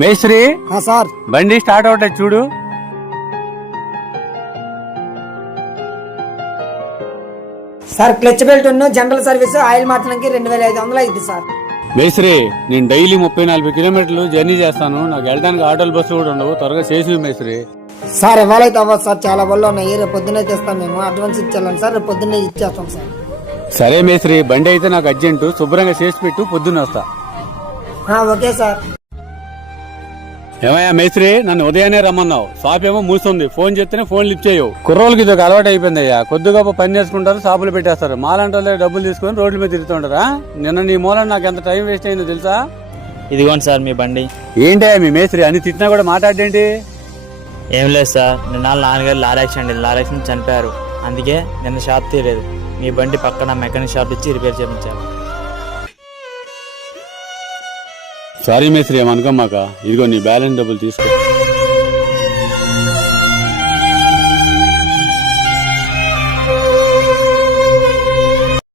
మేస్త్రి సార్ బండి స్టార్ట్ అవుతాయి చూడు. సార్ క్లచ్ బెల్ట్ ఉన్న జనరల్ సర్వీస్ ఆయిల్ మార్చడానికి 2500 అయింది సార్. మేస్త్రి నేను డైలీ 34 కిలోమీటర్లు జర్నీ చేస్తాను. నాకు వెళ్ళడానికి ఆటోలు బస్సు కూడా ఉండవు. త్వరగా చేసి మేస్త్రి. సార్ ఇవాళైతే అవ్వదు సార్, చాలా బళ్ళు ఉన్నాయి. రేపు పొద్దున్నే తెస్తాం, మేము అడ్వాన్స్ ఇచ్చేయాలని సార్. రేపు పొద్దున్నే ఇచ్చేస్తాం సార్. సరే మేస్త్రి, బండి అయితే నాకు అర్జెంటు, శుభ్రంగా చేసి పెట్టు, పొద్దున్న వస్తా. Okay sir. ఏమయ్యా మేస్త్రి, నన్ను ఉదయాన్నే రమ్మన్నావు. షాప్ ఏమో మూస్తుంది. ఫోన్ చేస్తేనే ఫోన్ లిఫ్ట్ చేయవు. కుర్రోళ్ళకి ఇది ఒక అలవాటు అయిపోయిందయ్యా. కొద్దిగా పని చేసుకుంటారు, షాపులు పెట్టేస్తారు. మాలాంటి వాళ్ళే డబ్బులు తీసుకొని రోడ్ల మీద తిరుగుతుంటారా? నిన్న నీ మూలం నాకు ఎంత టైం వేస్ట్ అయిందో తెలుసా? ఇదిగోండి సార్ మీ బండి. ఏంటయ్యా మీ మేస్త్రి అని తిట్టినా కూడా మాట్లాడేంటి? ఏం లేదు సార్, నిన్న నాన్నగారు లారీ యాక్సిడెంట్ చనిపోయారు. అందుకే నిన్న షాప్ తీయలేదు. మీ బండి పక్కన మెకానిక్ షాప్ ఇచ్చి రిపేర్ చేయించారు. సారీ మేస్త్రి, ఏమనుకోమాక. ఇదిగో నీ బ్యాలెన్స్ డబ్బులు తీసుకో.